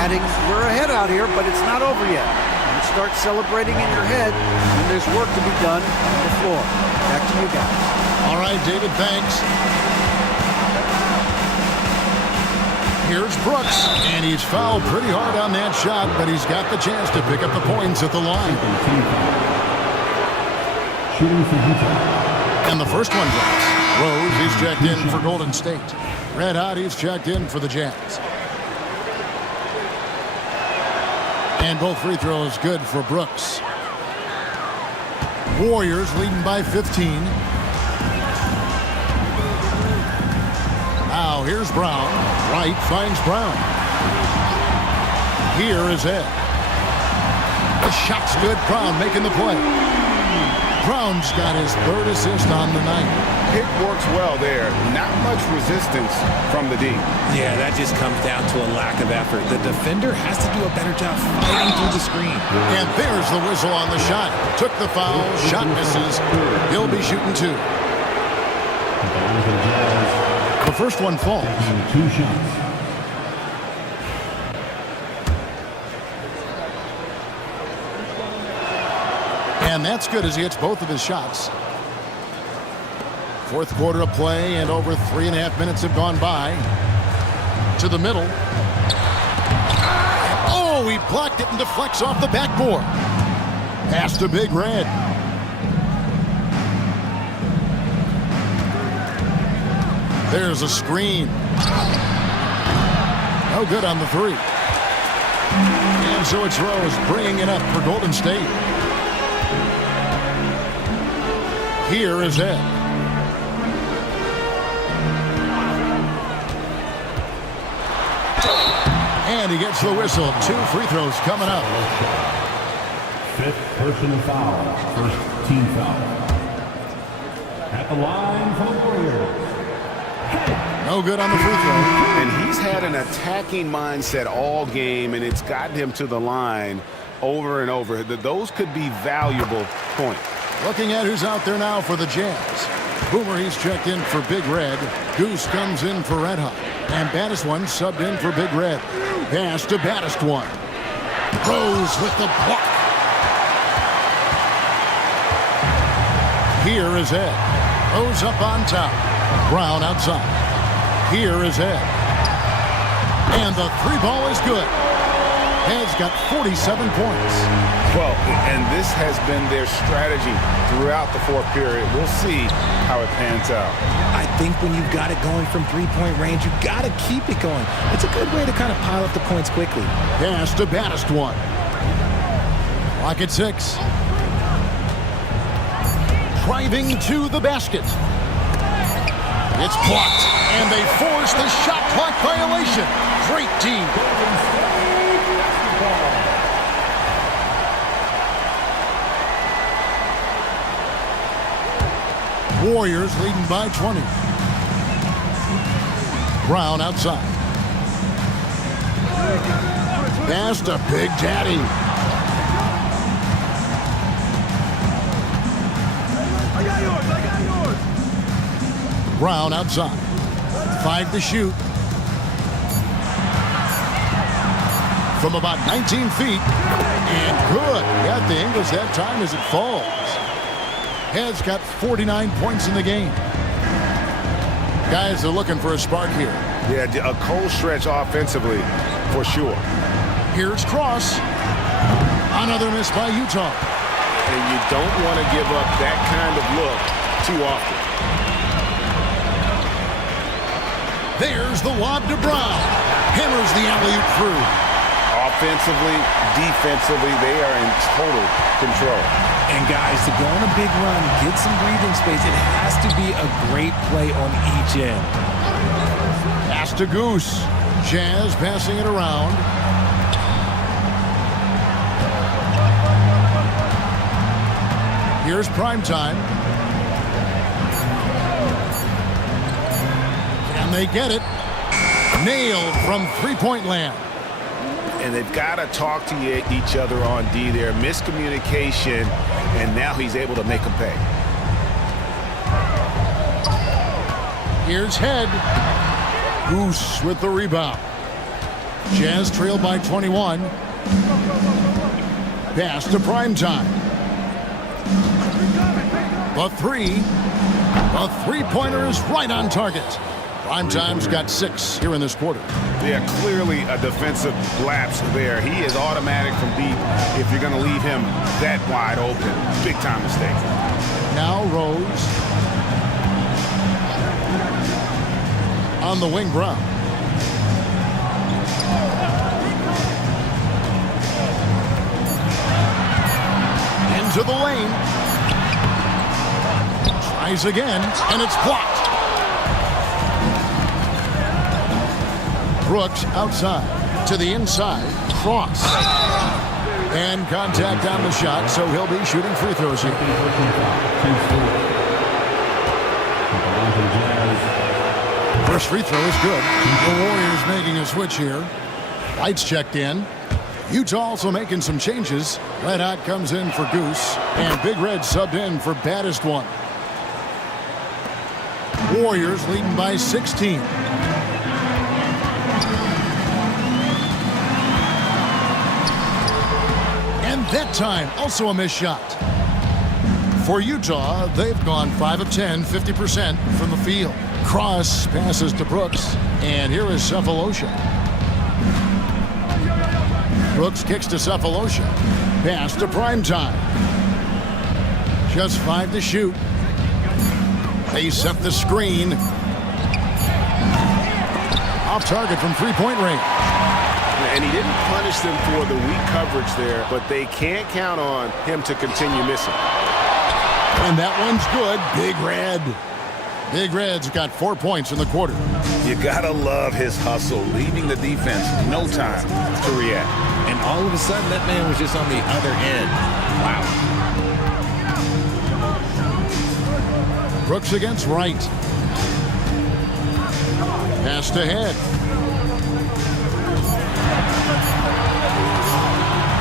Adding, we're ahead out here, but it's not over yet. You start celebrating in your head, and there's work to be done on the floor. Back to you guys. All right, David, thanks. Here's Brooks, and he's fouled pretty hard on that shot, but he's got the chance to pick up the points at the line. Shooting for Utah. And the first one drops. Rose, he's checked in for Golden State. Red Hot, he's checked in for the Jazz. And both free throws good for Brooks. Warriors leading by 15. Now here's Brown. Wright finds Brown. Here is Ed. The shot's good. Brown making the play. Brown's got his 3rd assist on the night. It works well there. Not much resistance from the D. Yeah, that just comes down to a lack of effort. The defender has to do a better job fighting through the screen. And there's the whistle on the shot. Took the foul. Shot misses. He'll be shooting 2. The first one falls. 2 shots. And that's good as he hits both of his shots. 4th quarter of play, and over 3.5 minutes have gone by. To the middle. Oh, he blocked it and deflects off the backboard. Pass to Big Red. There's a screen. No good on the 3. And so it's Rose bringing it up for Golden State. Here is Ed. And he gets the whistle. 2 free throws coming up. 5th personal foul. 1st team foul. At the line for the Warriors. No good on the free throw. And he's had an attacking mindset all game, and it's gotten him to the line over and over. Those could be valuable points. Looking at who's out there now for the Jazz. Boomer, he's checked in for Big Red. Goose comes in for Red Hot. And Baddest One subbed in for Big Red. Pass to Baddest One. Rose with the block. Here is Ed. Rose up on top. Brown outside. Here is Ed. And the 3 ball is good. Ed's got 47 points. Well, and this has been their strategy throughout the 4th period. We'll see how it pans out. I think when you've got it going from 3-point range, you've got to keep it going. It's a good way to kind of pile up the points quickly. Pass to Baddest One. Clock at 6. driving to the basket. It's blocked, and they force the shot clock violation. Great team. Warriors leading by 20. Brown outside. Pass to Big Daddy. Brown outside. 5 to shoot. From about 19 feet. And good. Got the Ingles that time as it falls. Has got 49 points in the game. Guys are looking for a spark here. Yeah, a cold stretch offensively for sure. Here's Cross. Another miss by Utah. And you don't want to give up that kind of look too often. There's the lob to Brown. Hammers the alley-oop through. Offensively, defensively, they are in total control. And guys, to go on a big run, get some breathing space, it has to be a great play on each end. Pass to Goose. Jazz passing it around. Here's Primetime. And they get it. Nailed from three-point land. And they've got to talk to each other on D there. Miscommunication, and now he's able to make them pay. Here's Head. Goose with the rebound. Jazz trail by 21. Pass to Primetime. The three-pointer is right on target. Primetime's got 6 here in this quarter. Yeah, clearly a defensive lapse there. He is automatic from deep if you're going to leave him that wide open. Big time mistake. Now Rose. On the wing, Brown. Into the lane. Tries again, and it's blocked. Brooks outside to the inside. Cross. And contact on the shot, so he'll be shooting free throws here. First free throw is good. The Warriors making a switch here. Lights checked in. Utah also making some changes. Red Hot comes in for Goose, and Big Red subbed in for baddest one. Warriors leading by 16. And that time, also a missed shot. For Utah, they've gone 5 of 10, 50% from the field. Cross passes to Brooks, and here is Cephalosha. Brooks kicks to Cephalosha. Pass to Primetime. Just 5 to shoot. They set the screen. Off target from three-point range. And he didn't punish them for the weak coverage there, but they can't count on him to continue missing. And that one's good. Big Red. Big Red's got 4 points in the quarter. You gotta love his hustle, leaving the defense no time to react. And all of a sudden, that man was just on the other end. Wow. Brooks against Wright. Pass to Head.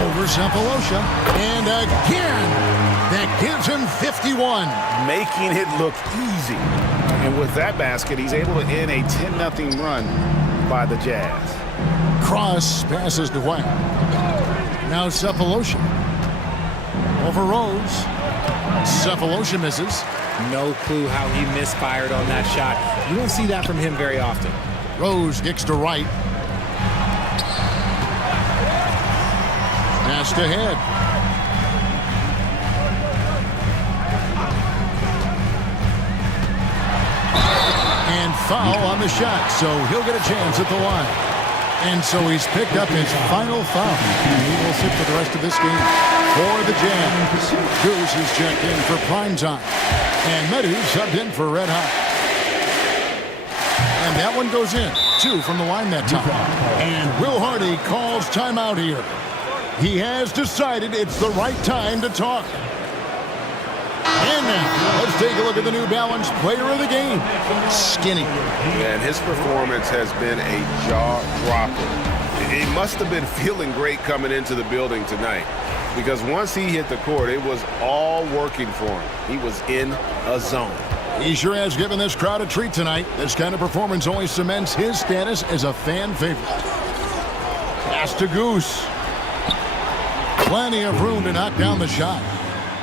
Over Cephalosha. And again, that gives him 51. Making it look easy. And with that basket, he's able to end a 10-0 run by the Jazz. Cross passes to White. Now Cephalosha. Over Rose. Cephalosha misses. No clue how he misfired on that shot. You don't see that from him very often. Rose kicks to Wright. Pass to Head. And foul on the shot, so he'll get a chance at the line. And so he's picked up his final foul. And he will sit for the rest of this game. For the Jazz, Goose is checked in for prime time. And Medu subbed in for Red Hot. And that one goes in. 2 from the line that time. And Will Hardy calls timeout here. He has decided it's the right time to talk. And now, let's take a look at the New Balance player of the game, Skinny. And his performance has been a jaw-dropper. He must have been feeling great coming into the building tonight, because once he hit the court, it was all working for him. He was in a zone. He sure has given this crowd a treat tonight. This kind of performance only cements his status as a fan favorite. Pass to Goose. Plenty of room to knock down the shot.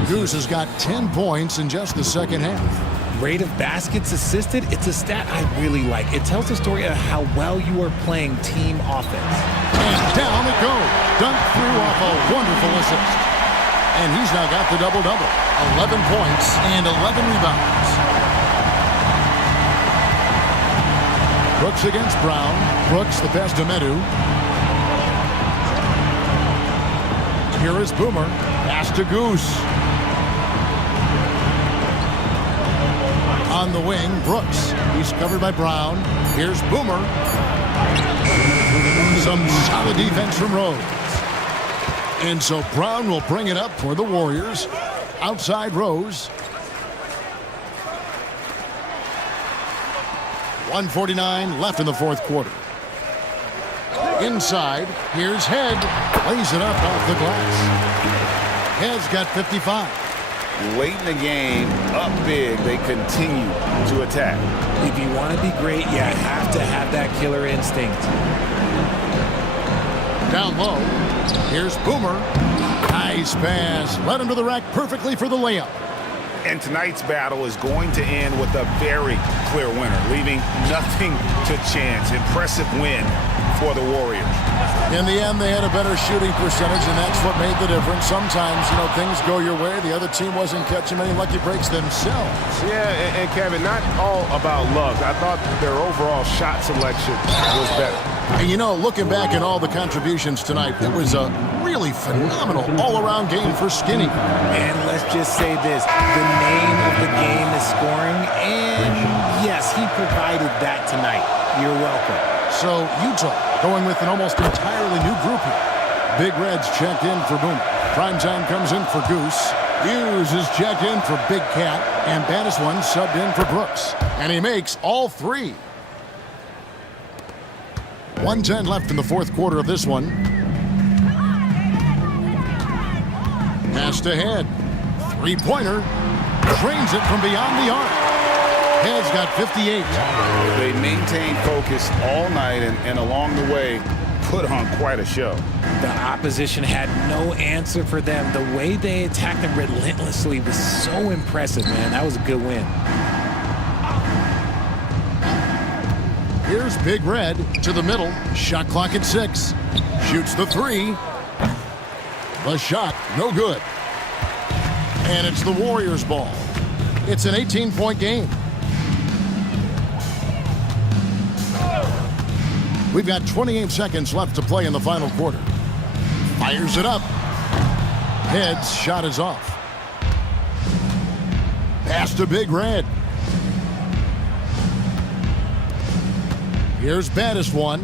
Goose has got 10 points in just the second half. Rate of baskets assisted, it's a stat I really like. It tells the story of how well you are playing team offense. And down it goes. Dunked through off a wonderful assist. And he's now got the double-double. 11 points and 11 rebounds. Brooks against Brown. Brooks the pass to Medu. Here is Boomer. Pass to Goose. On the wing, Brooks. He's covered by Brown. Here's Boomer. Some solid defense from Rhodes. And so Brown will bring it up for the Warriors. Outside Rose. 1:49 left in the fourth quarter. Inside, here's Head. Lays it up off the glass. Head's got 55. Late in the game, up big, they continue to attack. If you want to be great, you have to have that killer instinct. Down low, here's Boomer. Nice pass. Led him to the rack perfectly for the layup. And tonight's battle is going to end with a very clear winner, leaving nothing to chance. Impressive win for the Warriors. In the end, they had a better shooting percentage, and that's what made the difference. Sometimes, things go your way. The other team wasn't catching many lucky breaks themselves. Yeah, and Kevin, not all about luck. I thought their overall shot selection was better. And looking back at all the contributions tonight, it was a really phenomenal all-around game for Skinny. And let's just say this, the name of the game is scoring, and yes, he provided that tonight. You're welcome. So Utah going with an almost entirely new group here. Big Red's checked in for Boomer. Primetime comes in for Goose. Hughes is checked in for Big Cat, and Baddest One subbed in for Brooks. And he makes all three. 1:10 left in the fourth quarter of this one. Pass to Head. Three-pointer. Drains it from beyond the arc. Head's got 58. They maintained focus all night and along the way put on quite a show. The opposition had no answer for them. The way they attacked them relentlessly was so impressive, man. That was a good win. Here's Big Red to the middle. Shot clock at 6. Shoots the three. The shot, no good. And it's the Warriors' ball. It's an 18-point game. We've got 28 seconds left to play in the final quarter. Fires it up. Head's shot is off. Pass to Big Red. Here's Baddest One.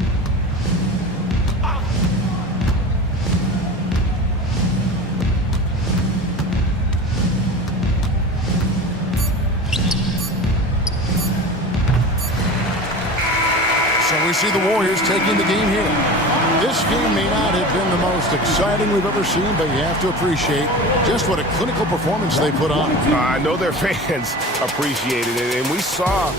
So we see the Warriors taking the game here. This game may not have been the most exciting we've ever seen, but you have to appreciate just what a clinical performance they put on. I know their fans appreciated it, and we saw